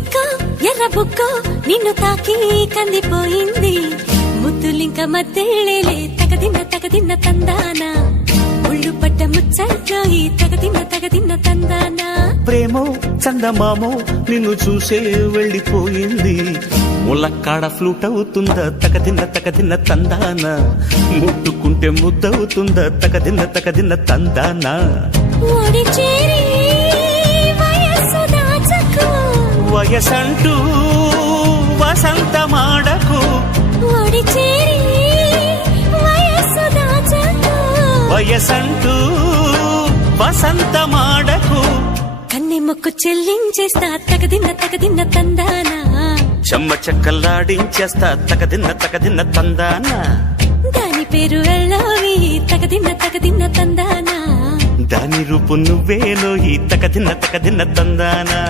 సిక్కో ఎర్ర బుక్కో నిన్ను తాకి కందిపోయింది ముద్దులింక మధ్యలేలే తగదిన్న తందానా ఒళ్ళు పట్ట ముచ్చట్లో ఈ తగదిన్న తందానా ప్రేమో చందమామో నిన్ను చూసే వెళ్ళిపోయింది ములక్కాడ ఫ్లూట్ అవుతుందా తగదిన్న తందానా ముట్టుకుంటే ముద్దవుతుందా తగదిన్న తందానా ఓడి చేరి వయస్సు దాచకు వయసంటూ వసంతమాడకు ఓడి చేరి వయస్సు దాచకు వయసంటూ వసంతమాడకు కన్నె మొక్కు చెల్లించేస్తా తగదిన్న తందానా చెమ్మ చెక్కల్లాడించేస్తా తగదిన్న తందానా దాని పేరు వెళ్ళవి తగదిన్న తందానా దాని రూపు నువ్వేలో ఈ తగదిన్న తందానా